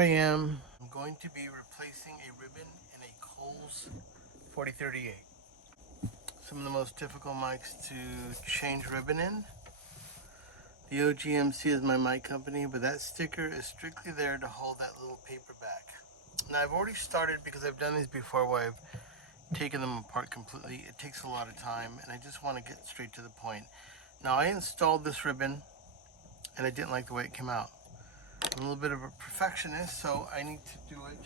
I am. I'm going to be replacing a ribbon in a Coles 4038. Some of the most difficult mics to change ribbon in. The OGMC is my mic company, but that sticker is strictly there to hold that little paper back. Now I've already started because I've done these before where I've taken them apart completely. It takes a lot of time and I just want to get straight to the point. Now I installed this ribbon and I didn't like the way it came out. I'm a little bit of a perfectionist, so I need to do it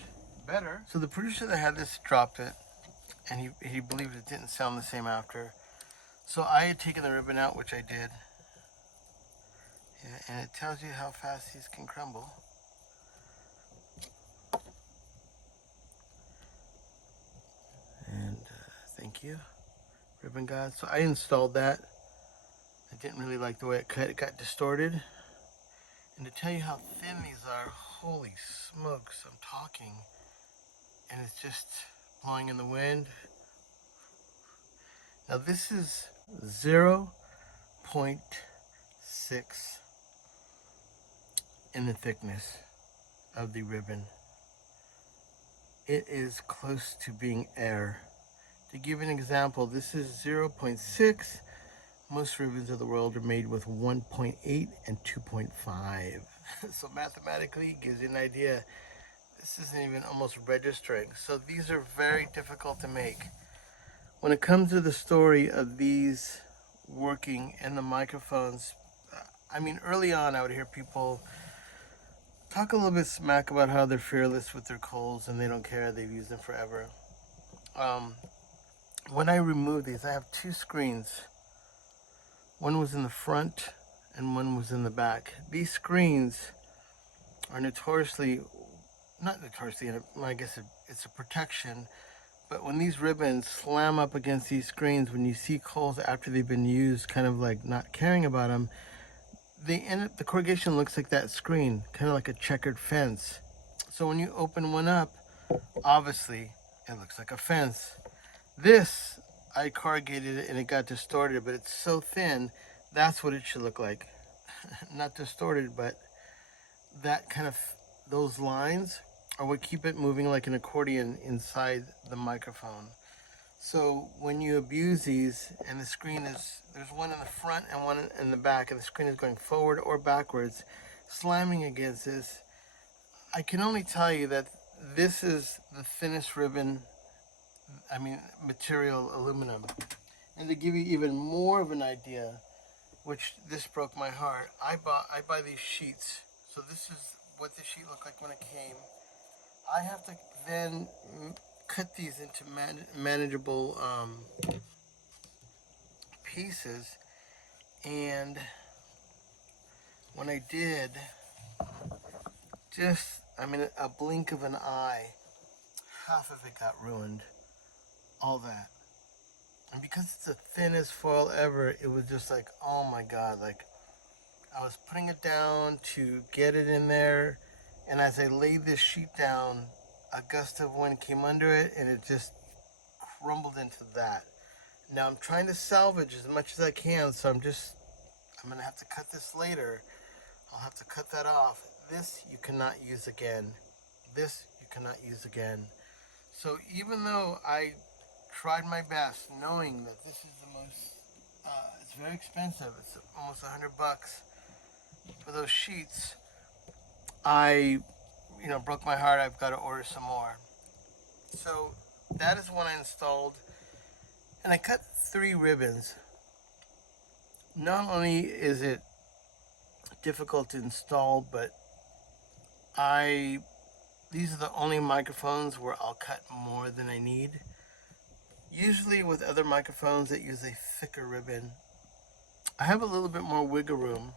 better. So the producer that had this dropped it, and he believed it didn't sound the same after. So I had taken the ribbon out, which I did. Yeah, and it tells you how fast these can crumble. And thank you, Ribbon God. So I installed that. I didn't really like the way it cut. It got distorted. And to tell you how thin these are, holy smokes, I'm talking. And it's just blowing in the wind. Now this is 0.6 in the thickness of the ribbon. It is close to being air. To give an example, this is 0.6. Most ribbons of the world are made with 1.8 and 2.5. So mathematically, it gives you an idea. This isn't even almost registering. So these are very difficult to make. When it comes to the story of these working in the microphones, I mean, early on I would hear people talk a little bit smack about how they're fearless with their Coles and they don't care, they've used them forever. When I removed these, I have two screens. One was in the front and one was in the back. These screens are notoriously, not notoriously, I guess it's a protection, but when these ribbons slam up against these screens, when you see Coles after they've been used, kind of like not caring about them, they end up, the corrugation looks like that screen, kind of like a checkered fence. So when you open one up, obviously it looks like a fence. This, I corrugated it and it got distorted, but it's so thin, that's what it should look like. Not distorted, but that kind of, those lines are what keep it moving like an accordion inside the microphone. So when you abuse these and the screen is, there's one in the front and one in the back, and the screen is going forward or backwards, slamming against this, I can only tell you that this is the thinnest ribbon, I mean material, aluminum. And to give you even more of an idea, which this broke my heart, I buy these sheets. So this is what the sheet looked like when it came. I have to then cut these into manageable pieces, and when I did, just, I mean, a blink of an eye, half of it got ruined, all that. And because it's the thinnest foil ever, it was just like, oh my God, like I was putting it down to get it in there, and as I laid this sheet down, a gust of wind came under it and it just crumbled into that. Now I'm trying to salvage as much as I can, so I'm gonna have to cut this later. I'll have to cut that off. This you cannot use again. This you cannot use again. So even though I tried my best, knowing that this is the most, it's very expensive. It's almost $100 for those sheets. I, broke my heart. I've got to order some more. So that is when I installed, and I cut 3 ribbons. Not only is it difficult to install, but these are the only microphones where I'll cut more than I need. Usually with other microphones that use a thicker ribbon, I have a little bit more wiggle room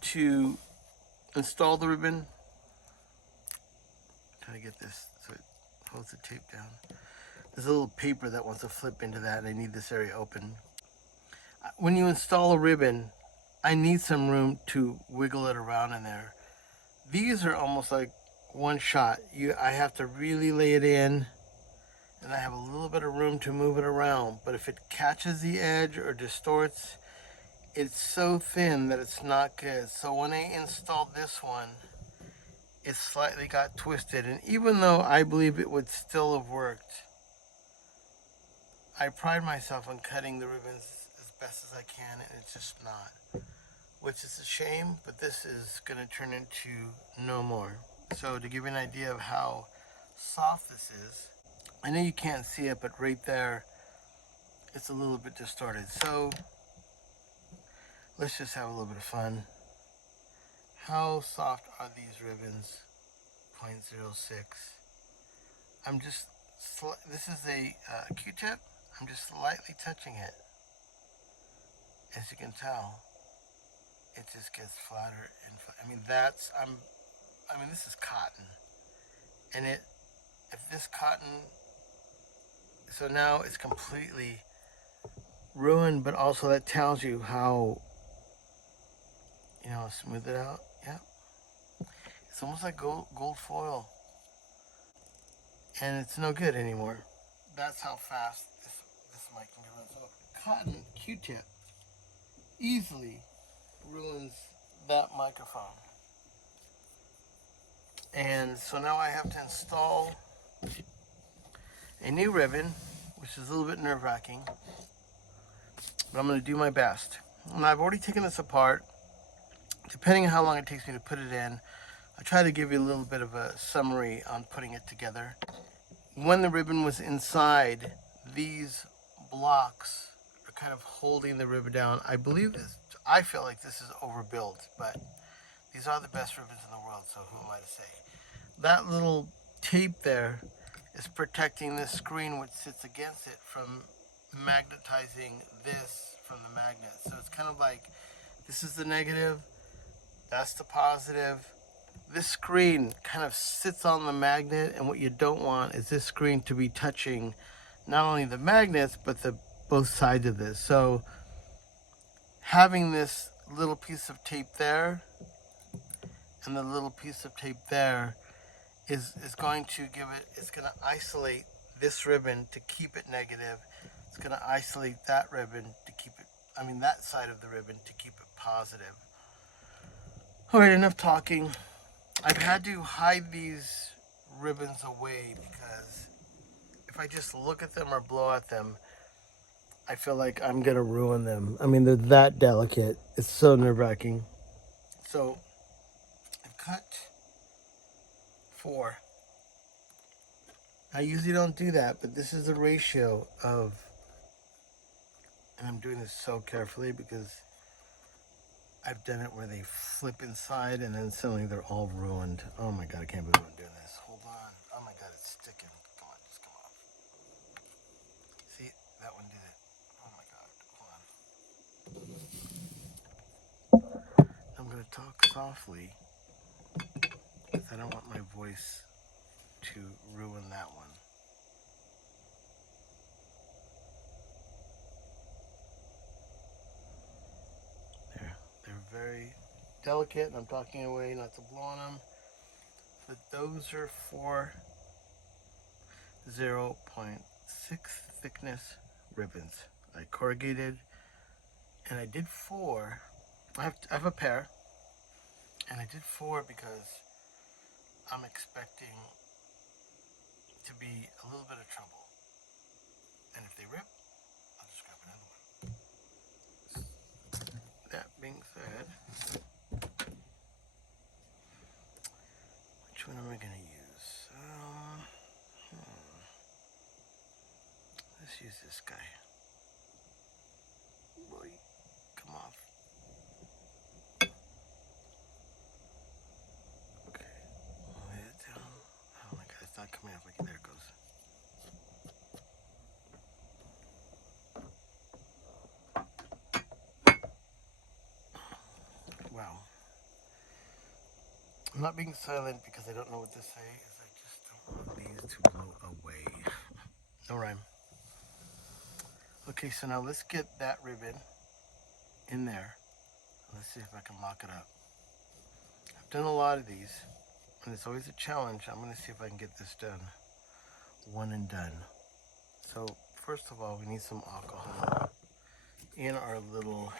to install the ribbon. Try to get this so it holds the tape down. There's a little paper that wants to flip into that, and I need this area open. When you install a ribbon, I need some room to wiggle it around in there. These are almost like one shot. I have to really lay it in, and I have a little bit of room to move it around. But if it catches the edge or distorts, it's so thin that it's not good. So when I installed this one, it slightly got twisted. And even though I believe it would still have worked, I pride myself on cutting the ribbons as best as I can, and it's just not. Which is a shame, but this is going to turn into no more. So to give you an idea of how soft this is, I know you can't see it, but right there, it's a little bit distorted. So let's just have a little bit of fun. How soft are these ribbons? 0.06. I'm just, this is a Q-tip. I'm just slightly touching it. As you can tell, it just gets flatter and I mean, this is cotton. And if this cotton, so now it's completely ruined, but also that tells you how, smooth it out. Yeah. It's almost like gold foil. And it's no good anymore. That's how fast this mic can be run. So cotton Q-tip easily ruins that microphone. And so now I have to install a new ribbon, which is a little bit nerve-wracking, but I'm going to do my best. And I've already taken this apart. Depending on how long it takes me to put it in, I try to give you a little bit of a summary on putting it together. When the ribbon was inside, these blocks are kind of holding the ribbon down. I feel like this is overbuilt, but these are the best ribbons in the world, so who am I to say? That little tape there is protecting this screen which sits against it from magnetizing this from the magnet. So it's kind of like, this is the negative, that's the positive. This screen kind of sits on the magnet, and what you don't want is this screen to be touching not only the magnets, but both sides of this. So having this little piece of tape there and the little piece of tape there is going to it's going to isolate this ribbon to keep it negative. It's going to isolate that ribbon to keep it, that side of the ribbon to keep it positive. All right, enough talking. I've had to hide these ribbons away because if I just look at them or blow at them, I feel like I'm going to ruin them. They're that delicate. It's so nerve-wracking. So I've cut 4. I usually don't do that, but this is the ratio of, and I'm doing this so carefully because I've done it where they flip inside and then suddenly they're all ruined. Oh my God, I can't believe I'm doing this. Hold on. Oh my God, it's sticking. Come on, just come off. See, that one did it. Oh my God, hold on. I'm going to talk softly because I don't want my voice to ruin that one. They're very delicate, and I'm talking away not to blow on them. But those are 4 0.6 thickness ribbons. I corrugated, and I did 4. I have a pair, and I did 4 because I'm expecting to be a little bit of trouble. And if they rip, I'll just grab another one. That being said, which one am I going to use? Let's use this guy. Boy, come off. Okay, lay it down. Oh my God, it's not coming off. Like, there it goes. Wow. I'm not being silent because I don't know what to say. I just don't want these to blow away. No rhyme. Okay, so now let's get that ribbon in there. Let's see if I can lock it up. I've done a lot of these, and it's always a challenge. I'm going to see if I can get this done. One and done. So first of all, we need some alcohol in our little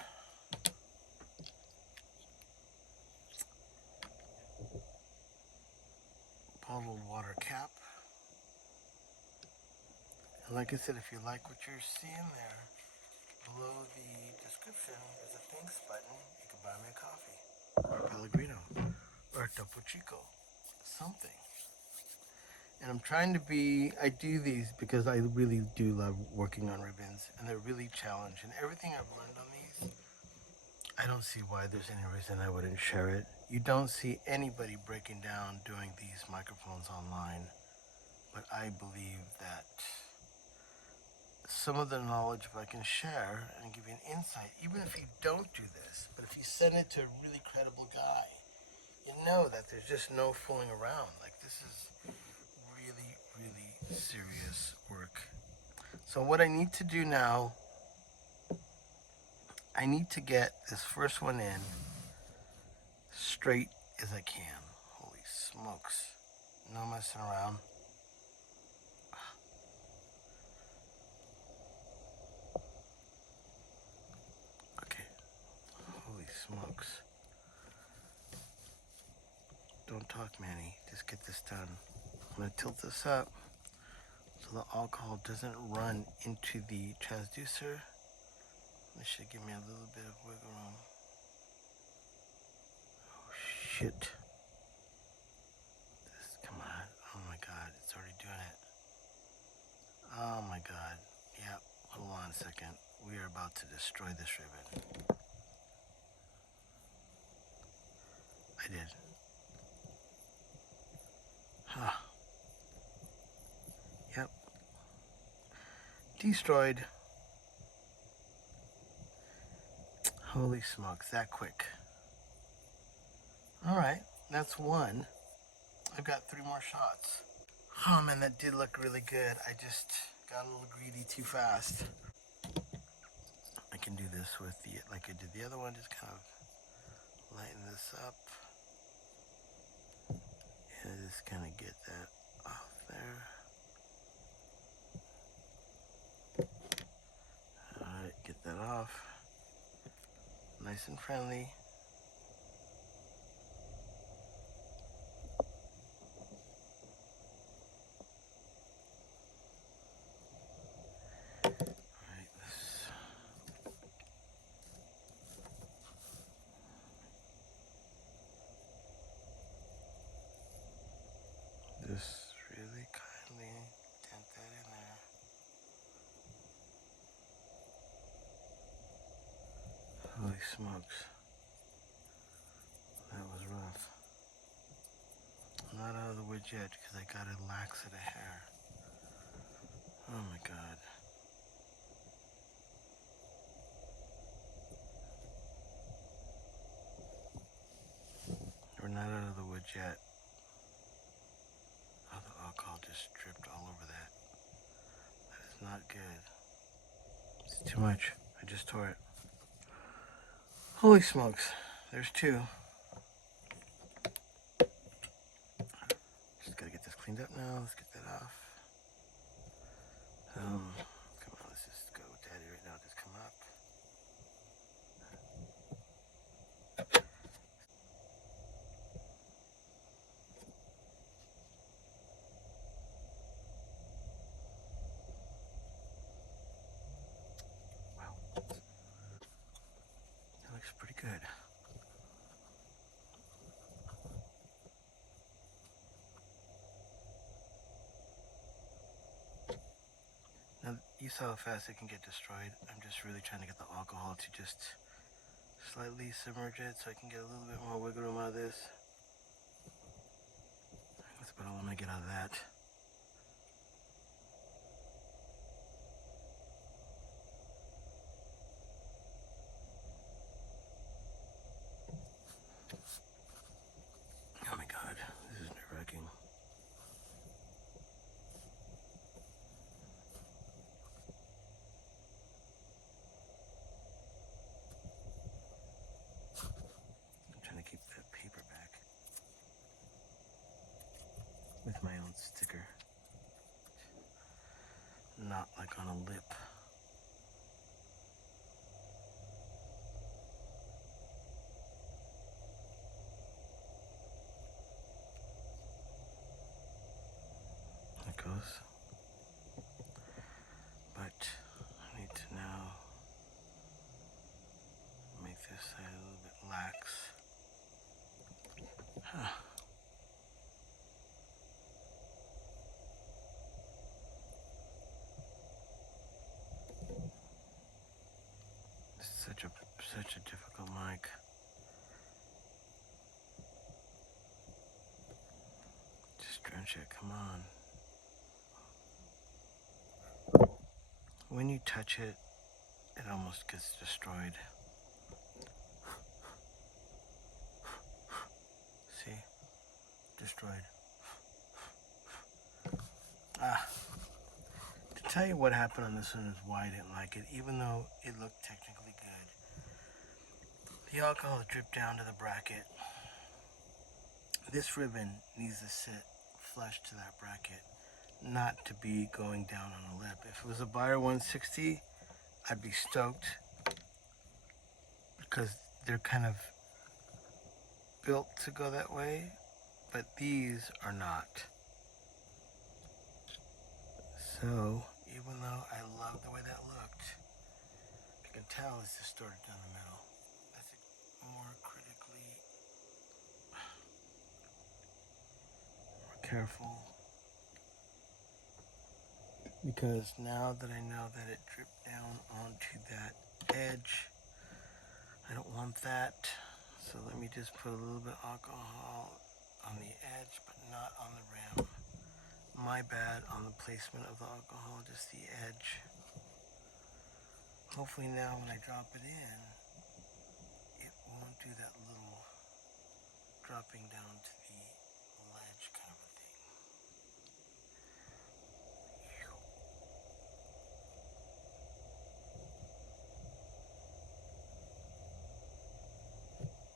bottled water cap. And like I said, if you like what you're seeing there, below the description there's a thanks button. You can buy me a coffee, or a Pellegrino, or a Topo Chico, something. And I'm trying to be, I do these because I really do love working on ribbons, and they're really challenging. Everything I've learned on these, I don't see why there's any reason I wouldn't share it. You don't see anybody breaking down doing these microphones online, but I believe that some of the knowledge, if I can share and give you an insight, even if you don't do this, but if you send it to a really credible guy, you know that there's just no fooling around. Like, this is really, really serious work. So what I need to do now, I need to get this first one in straight as I can. Holy smokes. No messing around. Okay. Holy smokes. Don't talk, Manny. Just get this done. I'm going to tilt this up so the alcohol doesn't run into the transducer. This should give me a little bit of wiggle room. Oh, shit. This, come on. Oh my god, it's already doing it. Oh my god. Yep, hold on a second. We are about to destroy this ribbon. I did. Huh. Yep. Destroyed. Holy smokes, that quick. Alright, that's one. I've got 3 more shots. Oh man, that did look really good. I just got a little greedy too fast. I can do this with the, like I did the other one, just kind of lighten this up. And just kind of get that off there. Alright, get that off. Nice and friendly. Alright, this really kindly dent that in there. Holy smokes. That was rough. I'm not out of the woods yet because I got a lax of the hair. Oh my god. We're not out of the woods yet. Oh, the alcohol just dripped all over that. That is not good. It's too much. I just tore it. Holy smokes. There's 2. Just gotta get this cleaned up now. Let's get that off. Come on, let's just go with daddy right now. Just come up. Wow. That looks pretty good. Now, you saw how fast it can get destroyed. I'm just really trying to get the alcohol to just slightly submerge it so I can get a little bit more wiggle room out of this. That's about all I'm gonna get out of that. Oh my god, this is nerve-wracking. I'm trying to keep that paper back with my own sticker. Not like on a lip. Such a difficult mic. Just drench it, come on. When you touch it, it almost gets destroyed. See? Destroyed. To tell you what happened on this one is why I didn't like it, even though it looked technically good. The alcohol dripped down to the bracket. This ribbon needs to sit flush to that bracket, not to be going down on the lip. If it was a Buyer 160, I'd be stoked because they're kind of built to go that way, but these are not. So, even though I love the way that looked, you can tell it's distorted down the middle. I think more critically, more careful, because now that I know that it dripped down onto that edge, I don't want that. So let me just put a little bit of alcohol on the edge, but not on the rim. My bad on the placement of the alcohol, just the edge. Hopefully now when I drop it in, it won't do that little dropping down to the ledge kind of a thing.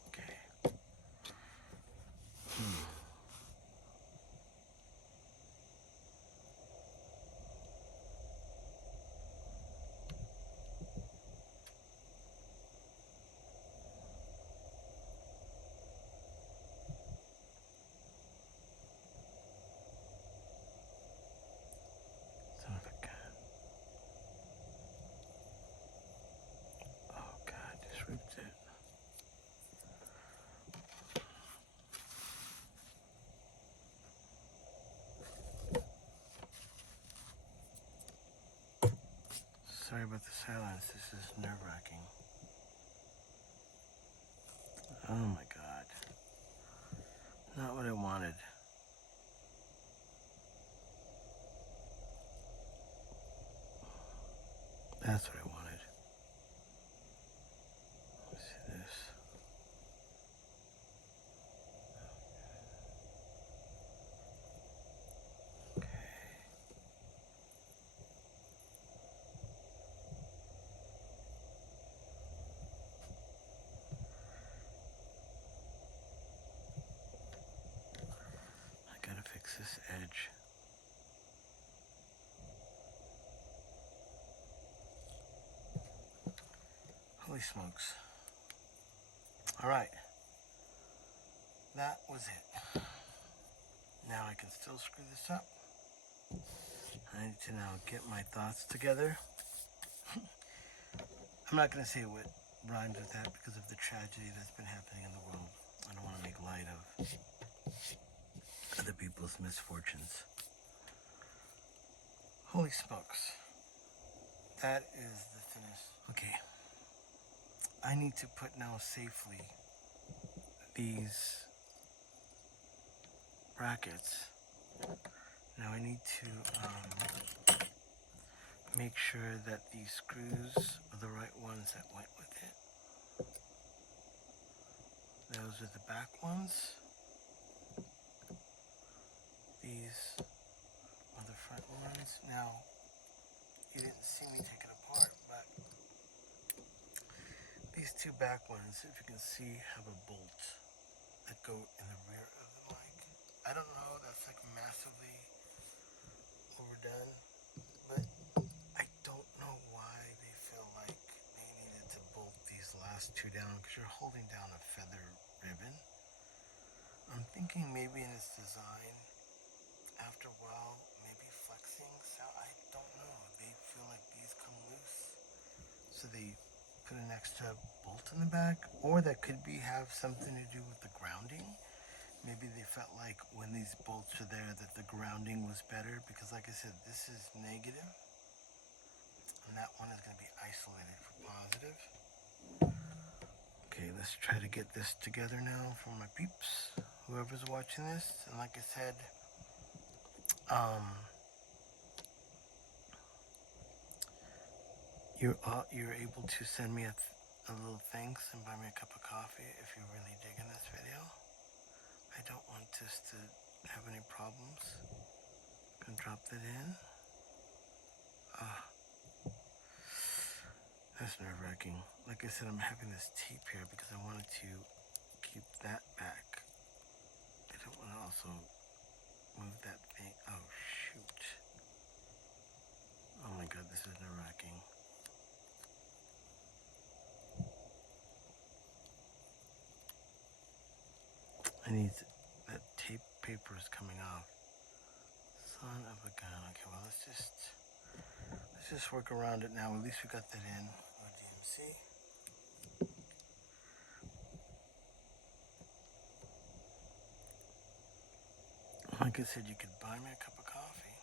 Okay. Son of a gun. Oh God, just ripped it. Sorry about the silence, this is nerve-wracking. Oh my God. Not what I wanted. That's what I wanted. Let's see this. Okay. I gotta fix this edge. Holy smokes. Alright. That was it. Now I can still screw this up. I need to now get my thoughts together. I'm not going to say what rhymes with that because of the tragedy that's been happening in the world. I don't want to make light of other people's misfortunes. Holy smokes. That is the thinnest. Okay. I need to put now safely these brackets. Now I need to make sure that these screws are the right ones that went with it. Those are the back ones. These are the front ones. Now, you didn't see me take it apart, but these two back ones, if you can see, have a bolt that go in the rear of the mic. I don't know, that's like massively overdone, but I don't know why they feel like they needed to bolt these last two down because you're holding down a feather ribbon. I'm thinking maybe in its design, after a while, maybe flexing, so I don't know. They feel like these come loose, so they put an extra bolt in the back, or that could be have something to do with the grounding. Maybe they felt like when these bolts are there that the grounding was better, because like I said, this is negative, and that one is going to be isolated for positive. Let's try to get this together now for my peeps, whoever's watching this. And like I said, you're able to send me a little thanks and buy me a cup of coffee if you're really digging this video. I don't want this to have any problems. I'm gonna drop that in. That's nerve-wracking. Like I said, I'm having this tape here because I wanted to keep that back. I don't want to also move that thing. Oh, shoot. Oh my god, this is nerve-wracking. I need that tape paper is coming off. Son of a gun. Okay, well let's just work around it now. At least we got that in. DMC. Like I said, you could buy me a cup of coffee.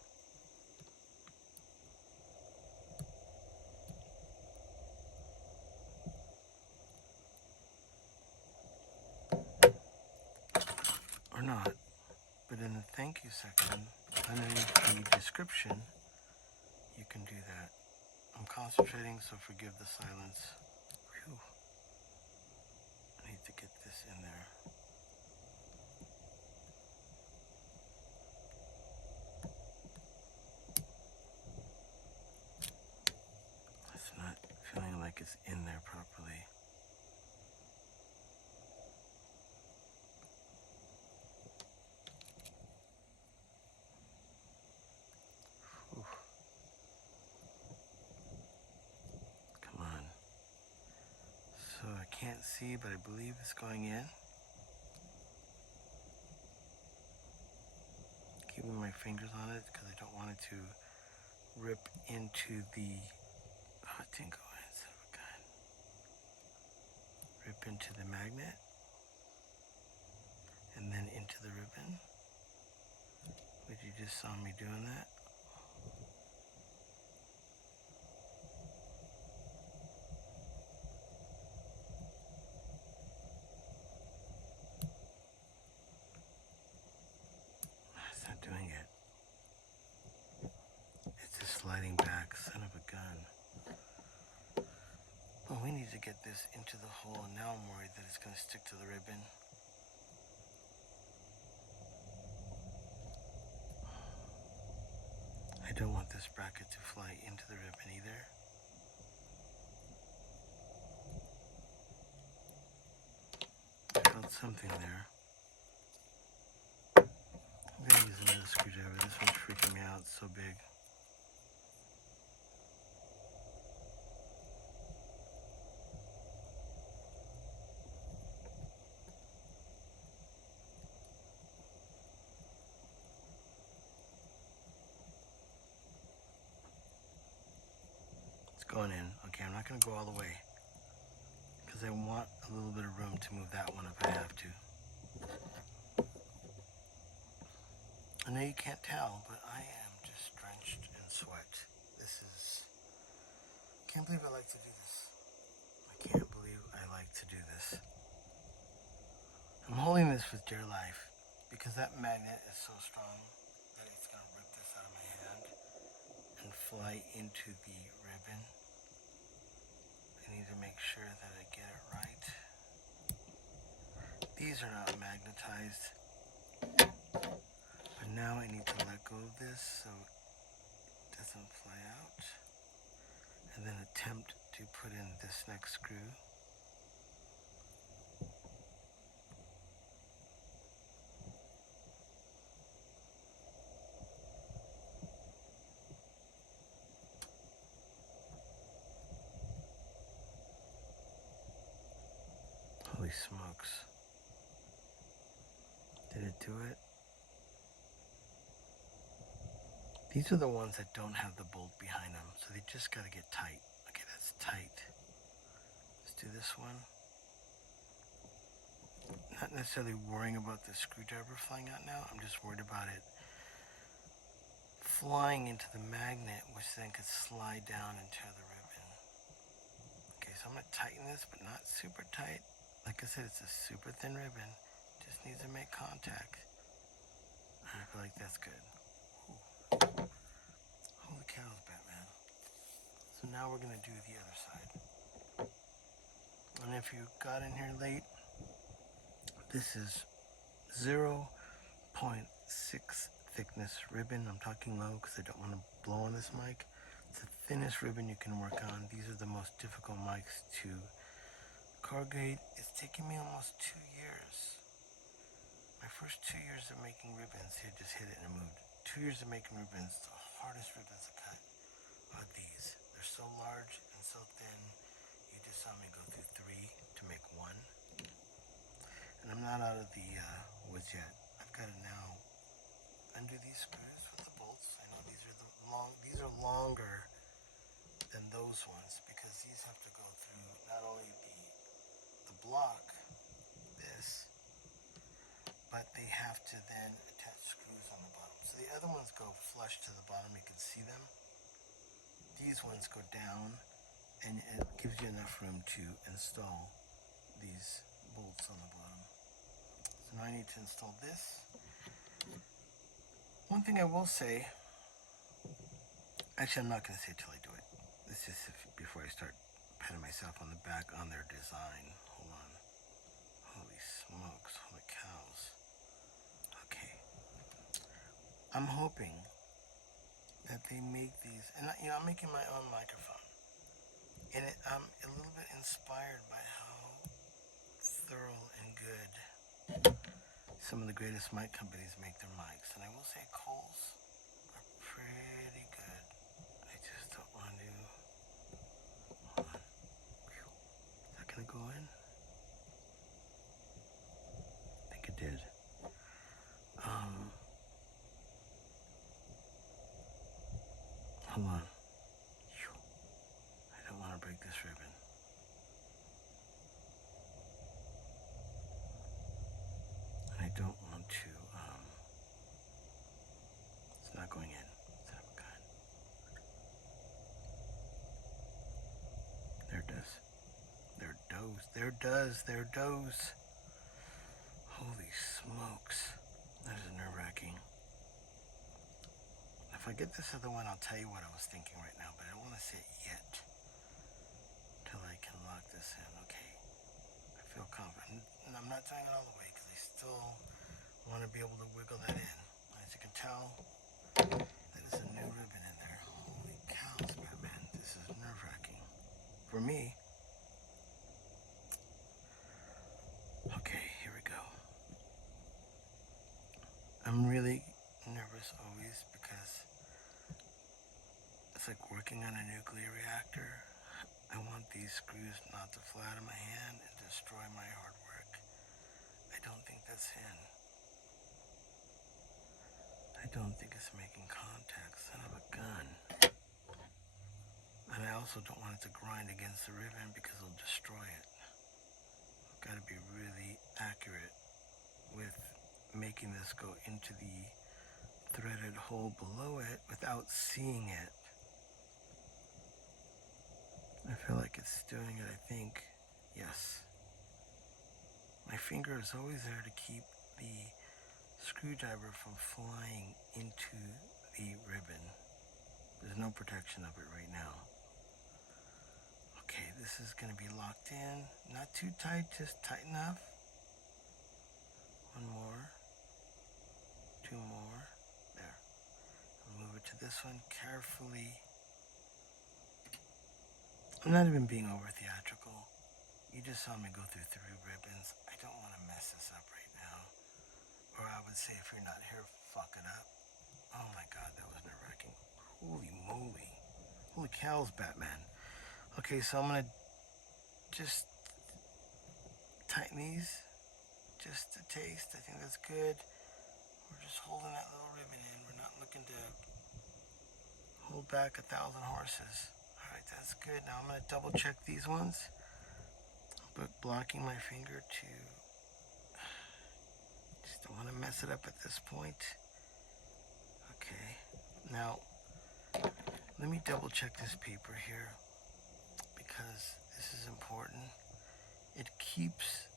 Or not. But in the thank you section, underneath the description, you can do that. I'm concentrating, so forgive the silence. Whew. I need to get this in there. It's not feeling like it's in there properly. Whew. Come on. So I can't see, but I believe it's going in. Keeping my fingers on it because I don't want it to rip into the tingle. Rip into the magnet and then into the ribbon. But you just saw me doing that. It's not doing it. It's just sliding back, son of a gun. But we need to get this into the hole, and now I'm worried that it's going to stick to the ribbon. I don't want this bracket to fly into the ribbon either. I felt something there. I'm going to use another screwdriver. This one's freaking me out. It's so big. It's going in. Okay, I'm not going to go all the way, because I want a little bit of room to move that one if I have to. I know you can't tell, but I am just drenched in sweat. This is... Can't believe I like to do this. I can't believe I like to do this. I'm holding this with dear life because that magnet is so strong that it's going to rip this out of my hand and fly into the ribbon. I need to make sure that I get it right. These are not magnetized. But now I need to let go of this so it doesn't fly out. And then attempt to put in this next screw. Holy smokes. Did it do it? These are the ones that don't have the bolt behind them, so they just gotta get tight. Okay, that's tight. Let's do this one. Not necessarily worrying about the screwdriver flying out now. I'm just worried about it flying into the magnet, which then could slide down and tear the ribbon. Okay, so I'm gonna tighten this, but not super tight. like I said, it's a super thin ribbon. Just needs to make contact. I feel like that's good. Ooh. Holy cows, Batman. So now we're gonna do the other side. And if you got in here late, this is 0.6 thickness ribbon. I'm talking low because I don't want to blow on this mic. It's the thinnest ribbon you can work on. These are the most difficult mics to corrugate. It's taken me almost 2 years. My first 2 years of making ribbons, here, just hit it and it moved. 2 years of making ribbons, the hardest ribbons to cut are these. They're so large and so thin. You just saw me go through 3 to make 1. And I'm not out of the woods yet. I've got to now undo these screws with the bolts. I know these are longer than those ones because these have to go through not only the block, this, but they have to then attach screws on the bottom. So the other ones go flush to the bottom, you can see them. These ones go down and it gives you enough room to install these bolts on the bottom. So now I need to install this. One thing I will say, actually I'm not going to say it till I do it. This is before I start patting myself on the back on their design. Hold on. Holy smokes, holy cows. Okay. I'm hoping that they make these, and I'm making my own microphone. And I'm a little bit inspired by how thorough and good some of the greatest mic companies make their mics. And I will say Coles are pretty good. I just don't want to. Hold on. Is that gonna go in? I think it did. Hold on. I don't want to break this ribbon. And I don't want to. It's not going in. Son of a gun. There it does. There it does. There it does. There it does. Holy smokes. That is nerve-wracking. If I get this other one, I'll tell you what I was thinking right now, but I don't want to say it yet until I can lock this in. Okay. I feel confident. And I'm not doing it all the way because I still want to be able to wiggle that in. As you can tell, that is a new ribbon in there. Holy cows, Batman. This is nerve-wracking. For me. Okay, here we go. I'm really nervous always because it's like working on a nuclear reactor. I want these screws not to fly out of my hand and destroy my hard work. I don't think that's in. I don't think it's making contact, son of a gun. And I also don't want it to grind against the ribbon because it'll destroy it. I've got to be really accurate with making this go into the threaded hole below it without seeing it. I feel like it's doing it, I think. Yes. My finger is always there to keep the screwdriver from flying into the ribbon. There's no protection of it right now. Okay, this is going to be locked in. Not too tight, just tight enough. One more. 2 more. There. I'll move it to this one carefully. I'm not even being over theatrical. You just saw me go through 3 ribbons. I don't want to mess this up right now. Or I would say if you're not here, fuck it up. Oh my god, that was nerve-wracking. Holy moly. Holy cows, Batman. Okay, so I'm gonna just tighten these. Just a taste. I think that's good. We're just holding that little ribbon in. We're not looking to hold back 1,000 horses. Alright, that's good. Now I'm gonna double check these ones. But blocking my finger to... Just don't want to mess it up at this point. Okay. Now, let me double check this paper here because this is important. It keeps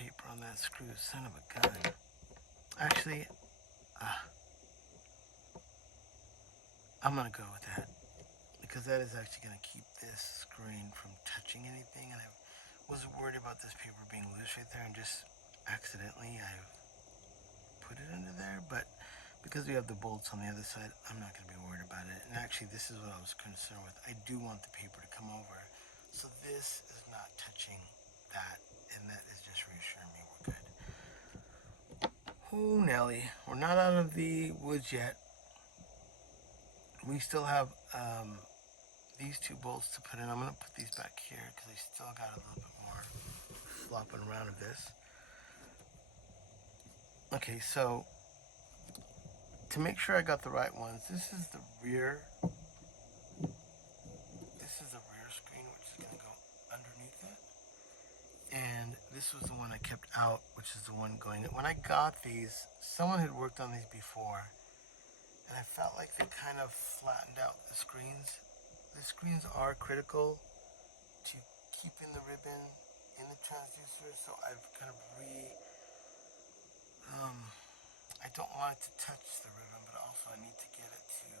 paper on that screw, son of a gun. Actually, I'm gonna go with that, because that is actually gonna keep this screen from touching anything, and I was worried about this paper being loose right there, and just accidentally I put it under there, but because we have the bolts on the other side, I'm not gonna be worried about it. And actually, this is what I was concerned with. I do want the paper to come over, so this is not touching that, and that is just reassuring me we're good. Oh, Nelly, we're not out of the woods yet. We still have these two bolts to put in. I'm going to put these back here because I still got a little bit more flopping around of this. Okay, so to make sure I got the right ones, this is the rear. This is the rear screen, which is going to go underneath it. And this was the one I kept out, which is the one going in. When I got these, someone had worked on these before, and I felt like they kind of flattened out the screens. The screens are critical to keeping the ribbon in the transducer, so I've kind of I don't want it to touch the ribbon, but also I need to get it to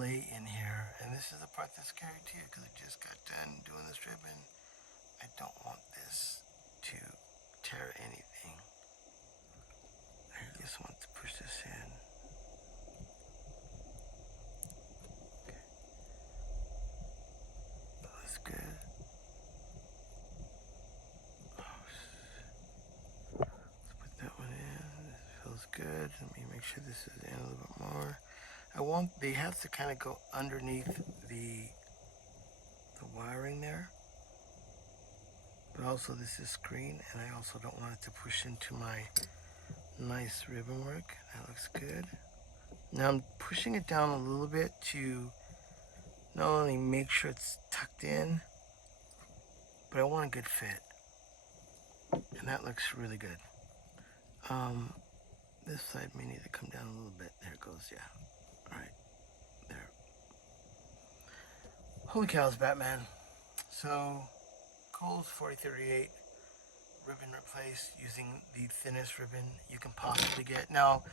lay in here. And this is the part that's scary too, because I just got done doing this ribbon. I don't want this to tear anything. I just want to push this in. Okay. That's good. Let's put that one in. This feels good. Let me make sure this is in a little bit more. They have to kind of go underneath the wiring there. But also this is screen, and I also don't want it to push into my nice ribbon work. That looks good. Now I'm pushing it down a little bit to not only make sure it's tucked in, but I want a good fit. And that looks really good. This side may need to come down a little bit. There it goes, yeah. Alright, there. Holy cows, Batman. So, Cole's 4038 ribbon replaced using the thinnest ribbon you can possibly get. Now,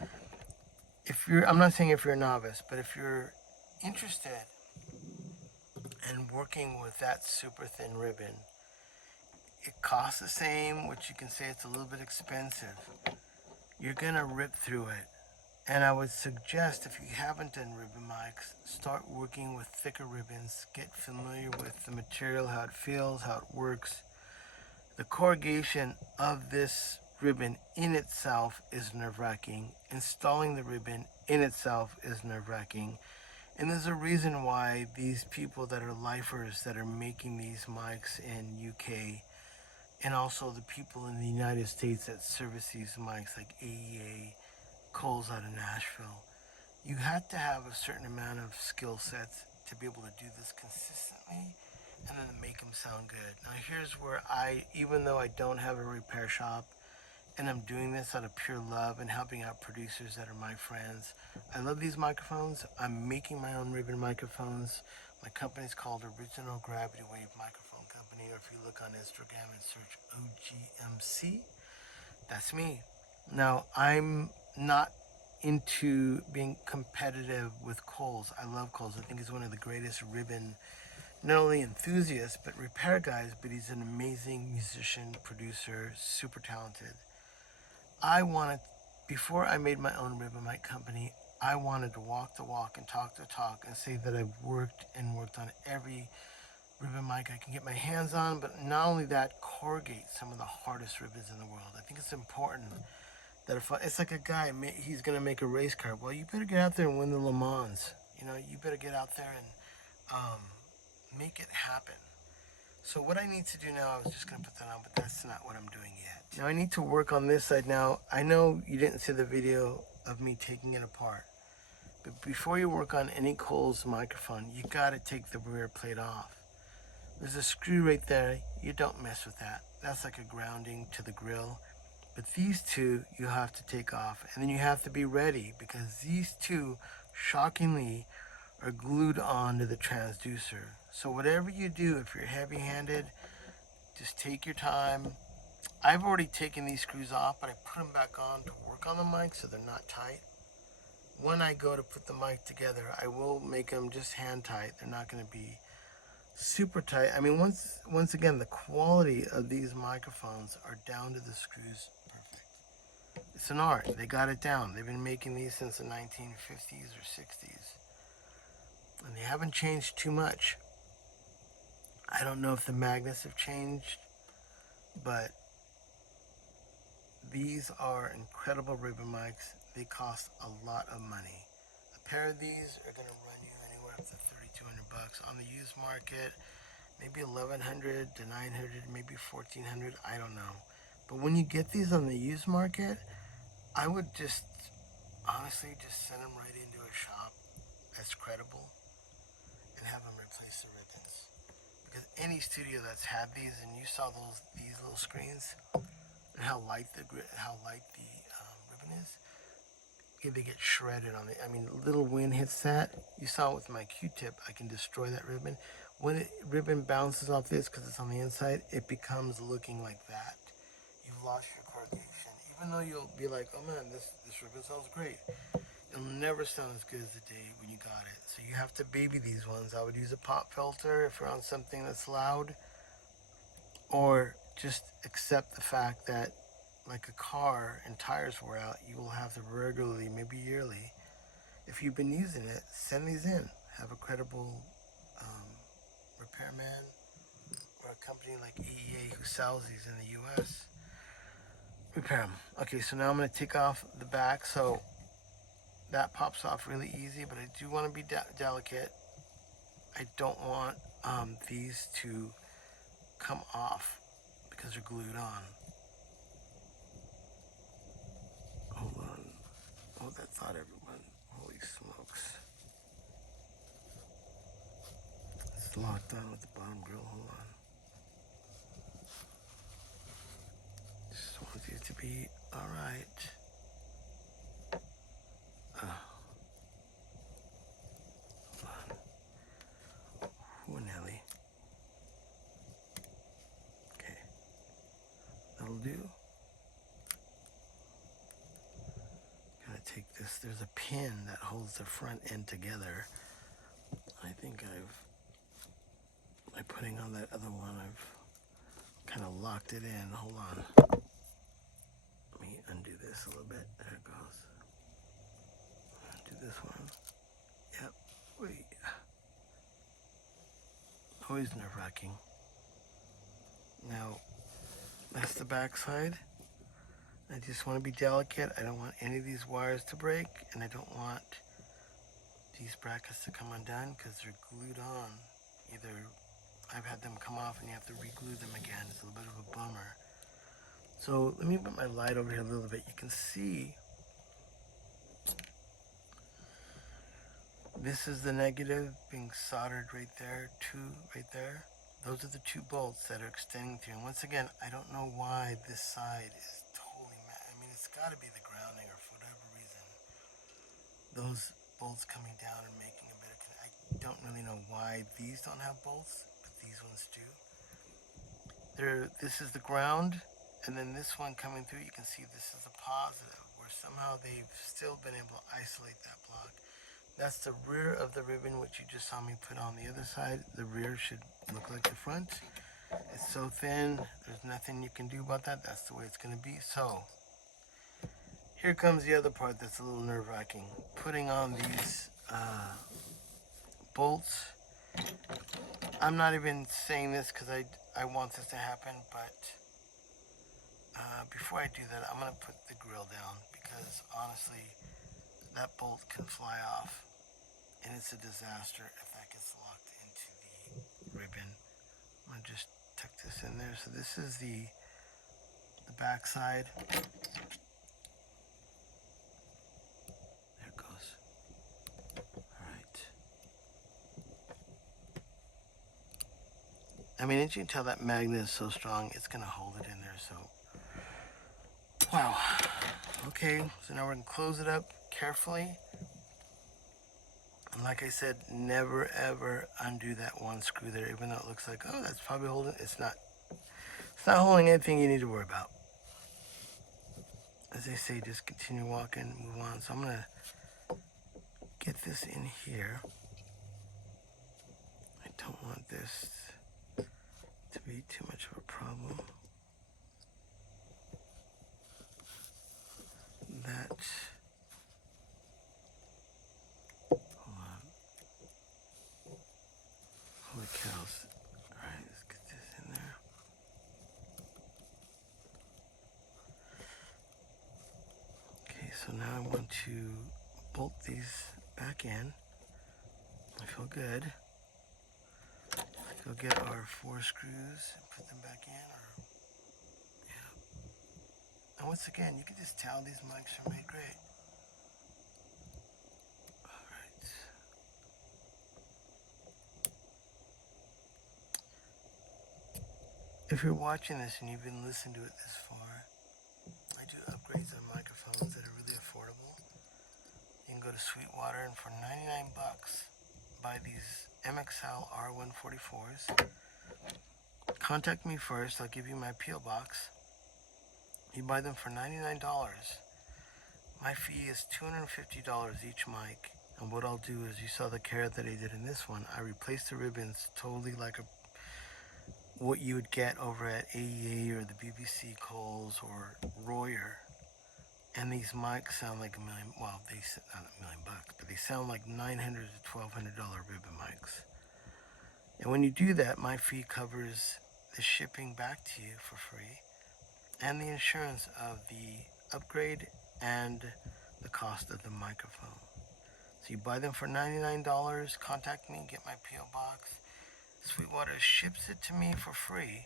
I'm not saying if you're a novice, but if you're interested in working with that super thin ribbon, it costs the same, which you can say it's a little bit expensive. You're gonna rip through it. And I would suggest, if you haven't done ribbon mics, start working with thicker ribbons. Get familiar with the material, how it feels, how it works. The corrugation of this ribbon in itself is nerve-wracking. Installing the ribbon in itself is nerve-wracking. And there's a reason why these people that are lifers that are making these mics in UK, and also the people in the United States that service these mics, like AEA, Coles out of Nashville, you have to have a certain amount of skill sets to be able to do this consistently and then make them sound good. Now here's where even though I don't have a repair shop, and I'm doing this out of pure love and helping out producers that are my friends, I love these microphones. I'm making my own ribbon microphones. My company's called Original GravityWave Microphone Company, or if you look on Instagram and search OGMC, that's me. Now, I'm not into being competitive with Coles. I love Coles. I think he's one of the greatest ribbon, not only enthusiasts, but repair guys, but he's an amazing musician, producer, super talented. Before I made my own ribbon mic company, I wanted to walk the walk and talk the talk and say that I've worked on every ribbon mic I can get my hands on, but not only that, corrugate some of the hardest ribbons in the world. I think it's important that it's like a guy, he's going to make a race car. Well, you better get out there and win the Le Mans. You better get out there and make it happen. So what I need to do now, I was just going to put that on, but that's not what I'm doing yet. Now I need to work on this side now. I know you didn't see the video of me taking it apart, but before you work on any Coles microphone, you got to take the rear plate off. There's a screw right there. You don't mess with that. That's like a grounding to the grill. But these two you have to take off, and then you have to be ready, because these two, shockingly, are glued on to the transducer. So whatever you do, if you're heavy-handed, Just take your time. I've already taken these screws off, but I put them back on to work on the mic so they're not tight. When I go to put the mic together, I will make them just hand tight. They're not going to be super tight. I mean, once again, the quality of these microphones are down to the screws. Perfect. It's an art. They got it down. They've been making these since the 1950s or 60s. And they haven't changed too much. I don't know if the magnets have changed, but these are incredible ribbon mics. They cost a lot of money. A pair of these are going to run you anywhere up to $3,200 on the used market. Maybe 1,100 to 900, maybe 1,400. I don't know. But when you get these on the used market, I would just honestly just send them right into a shop that's credible and have them replace the ribbons. Because any studio that's had these, and you saw these little screens, and how light the ribbon is, they get shredded on it. I mean, little wind hits that. You saw it with my Q-tip. I can destroy that ribbon. When ribbon bounces off this, because it's on the inside, it becomes looking like that. You've lost your coordination. Even though you'll be like, oh man, this ribbon sounds great. It'll never sound as good as the day when you got it. So you have to baby these ones. I would use a pop filter if you're on something that's loud. Or just accept the fact that, like a car and tires wear out, you will have to regularly, maybe yearly. If you've been using it, send these in. Have a credible repairman or a company like EEA who sells these in the U.S. Repair them. Okay, so now I'm going to take off the back. So that pops off really easy, but I do want to be delicate. I don't want these to come off because they're glued on. Hold on. Oh, that's not everyone. Holy smokes. It's locked on with the bottom grill. Hold on. Just want these to be alright. Hold on. Oh, Nelly. Okay. That'll do. Gotta take this. There's a pin that holds the front end together. I think by putting on that other one, I've kind of locked it in. Hold on. Let me undo this a little bit. There it goes. Undo this one. Yep. Wait. Always nerve-wracking. Now, that's the back side. I just want to be delicate. I don't want any of these wires to break, and I don't want these brackets to come undone because they're glued on. Either I've had them come off and you have to re-glue them again. It's a little bit of a bummer. So let me put my light over here a little bit. You can see this is the negative being soldered right there, two right there. Those are the two bolts that are extending through. And once again, I don't know why this side is totally mad. I mean, it's got to be the grounding or for whatever reason. Those bolts coming down and making a bit of... I don't really know why these don't have bolts, but these ones do. This is the ground, and then this one coming through, you can see this is a positive, where somehow they've still been able to isolate that block. That's the rear of the ribbon, which you just saw me put on the other side. The rear should look like the front. It's so thin, there's nothing you can do about that. That's the way it's going to be. So, here comes the other part that's a little nerve-wracking. Putting on these bolts. I'm not even saying this because I want this to happen, but before I do that, I'm going to put the grill down because honestly, that bolt can fly off. And it's a disaster if that gets locked into the ribbon. I'm going to just tuck this in there. So this is the back side. There it goes. Alright. I mean, as you can tell, that magnet is so strong, it's going to hold it in there. So, wow. Okay, so now we're going to close it up carefully. And like I said, never ever undo that one screw there, even though it looks like, oh, that's probably holding. It's not. It's not holding anything you need to worry about. As they say, just continue walking, move on. So I'm going to get this in here. I don't want this to be too much of a problem. That, hold on. Holy cows. Alright, let's get this in there. Okay, so now I want to bolt these back in. I feel good. Let's go get our 4 screws and put them back in. Yeah. And once again, you can just tell these mics are made great. Alright. If you're watching this and you've been listening to it this far, I do upgrades on microphones that are really affordable. You can go to Sweetwater and for 99 bucks buy these MXL R144s. Contact me first, I'll give you my P.O. box. You buy them for $99. My fee is $250 each mic. And what I'll do is, you saw the care that I did in this one. I replaced the ribbons totally like what you would get over at AEA or the BBC Coles or Royer. And these mics sound like $1 million, well, not $1 million bucks, but they sound like $900 to $1,200 ribbon mics. And when you do that, my fee covers the shipping back to you for free and the insurance of the upgrade and the cost of the microphone. So you buy them for $99, contact me, get my P.O. box. Sweetwater ships it to me for free.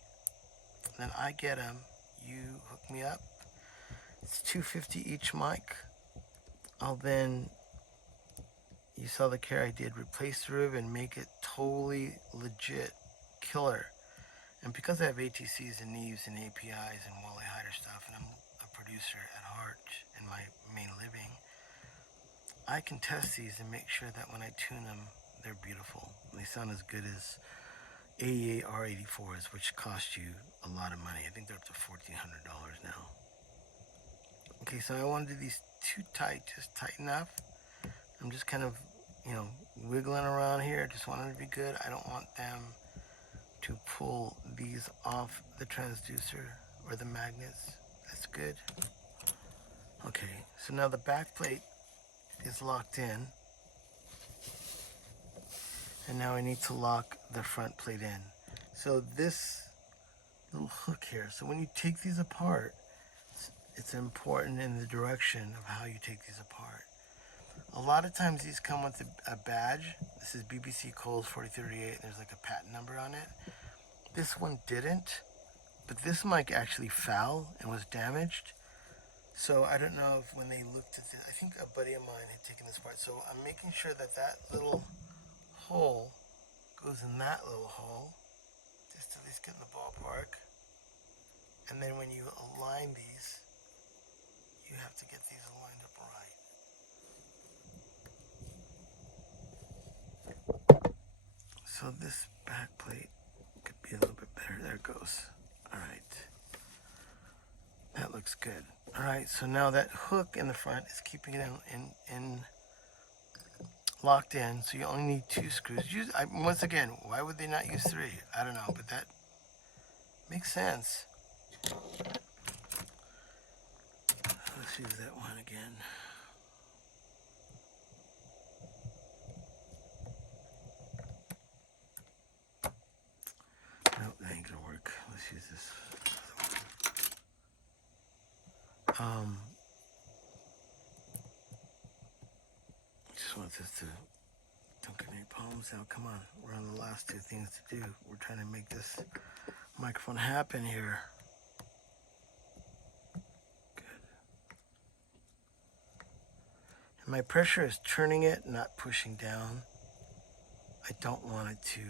Then I get them, you hook me up. It's $250 each mic. I'll then, you saw the care I did, replace the ribbon, make it totally legit killer. And because I have ATCs and Neves and APIs and Wally Hyder stuff, and I'm a producer at heart in my main living, I can test these and make sure that when I tune them, they're beautiful. They sound as good as AEA R84s, which cost you a lot of money. I think they're up to $1,400 now. Okay, so I want to do these too tight, just tight enough. I'm just kind of, wiggling around here. Just want them to be good. I don't want them to pull these off the transducer or the magnets. That's good. Okay, so now the back plate is locked in. And now I need to lock the front plate in. So this little hook here, so when you take these apart, it's important in the direction of how you take these apart. A lot of times these come with a badge. This is BBC Coles 4038, and there's like a patent number on it. This one didn't, but this mic actually fell and was damaged. So I don't know if when they looked at this, I think a buddy of mine had taken this apart. So I'm making sure that that little hole goes in that little hole, just to at least get in the ballpark. And then when you align these, you have to get these aligned up right. So this back plate could be a little bit better. There it goes. All right. That looks good. All right, so now that hook in the front is keeping it in locked in, so you only need 2 screws. Once again, why would they not use 3? I don't know, but that makes sense. Let's use that one again. Nope, that ain't gonna work. Let's use this. Just want this to don't get any palms out. Come on, we're on the last 2 things to do. We're trying to make this microphone happen here. Good. And my pressure is turning it, not pushing down. I don't want it to,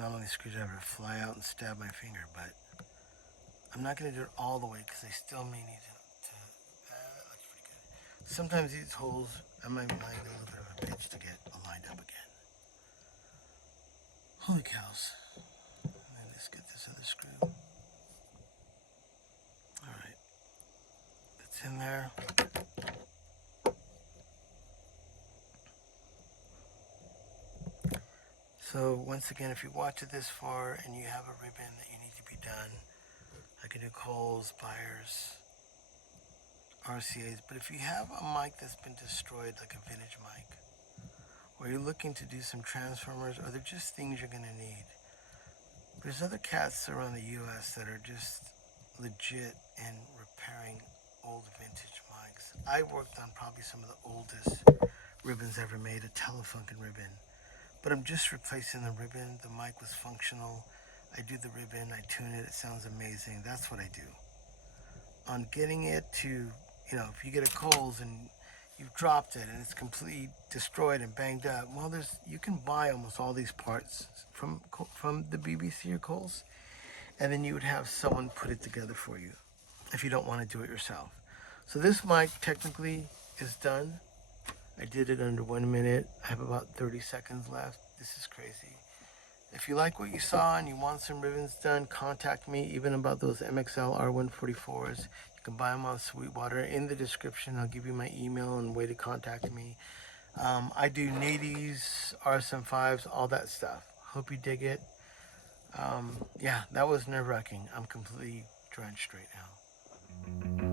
not only the screwdriver to fly out and stab my finger, but I'm not going to do it all the way because I still may need to that looks pretty good. Sometimes these holes, I might need a little bit of a pitch to get aligned up again. Holy cows. And then let's get this other screw. It's in there. So once again, if you watch it this far and you have a ribbon that you need to be done, I can do Coles, pliers, RCAs. But if you have a mic that's been destroyed, like a vintage mic, or you're looking to do some transformers, or they're just things you're gonna need, there's other cats around the U.S. that are just legit in repairing old vintage mics. I worked on probably some of the oldest ribbons ever made, a Telefunken ribbon. But I'm just replacing the ribbon. The mic was functional. I do the ribbon, I tune it, it sounds amazing. That's what I do. On getting it to, if you get a Kohl's and you've dropped it and it's completely destroyed and banged up, well, you can buy almost all these parts from the BBC or Kohl's, and then you would have someone put it together for you if you don't want to do it yourself. So this mic technically is done. I did it under 1 minute. I have about 30 seconds left. This is crazy. If you like what you saw and you want some ribbons done, contact me, even about those MXL R144s. You can buy them on Sweetwater. In the description, I'll give you my email and way to contact me. I do nadies, RSM5s, all that stuff. Hope you dig it. Yeah, that was nerve-wracking. I'm completely drenched right now.